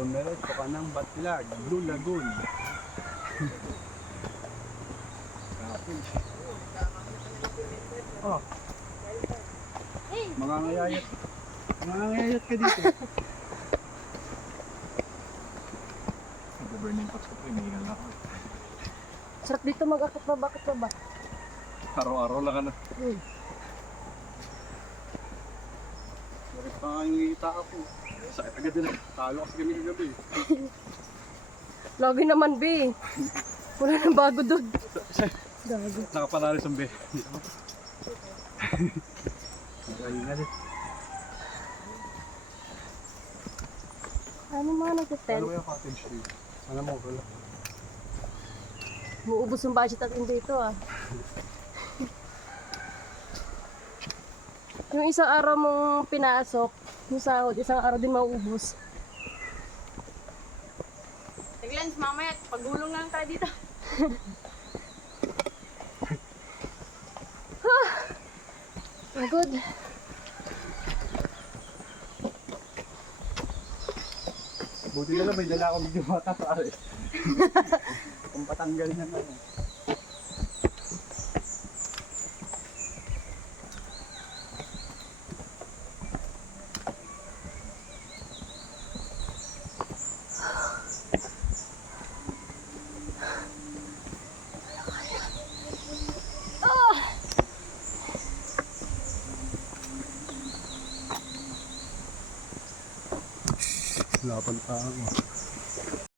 Dumiretso ka ng Batlag, Blue Lagoon. Oh. Mangangayayat. Mangangayayat ka dito. Burning pots ko pre, may lang ako. Sarap dito mag-akit pa, bakit pa ba? Araw-araw lang ano. Bakit pa nga yung kita ako? Sakit agad din. Talo kasi kami kagabi. Lagi naman, be. Wala nang bago doon. Gago. Nakapanalo sa mbe. Nakahinga din. Ano mga nag-tent? Ano ba yung cottage tree? Ano mo, wala. Muubos yung budget natin dito ah. Yung isang araw mong pinasok, yung sahod, isang araw din mauubos. Taglans, mamaya, pagulong lang tayo dito. Good. Buti na lang may dala akong medyo mata pare. Kung patanggal na ano. Laban pa ako.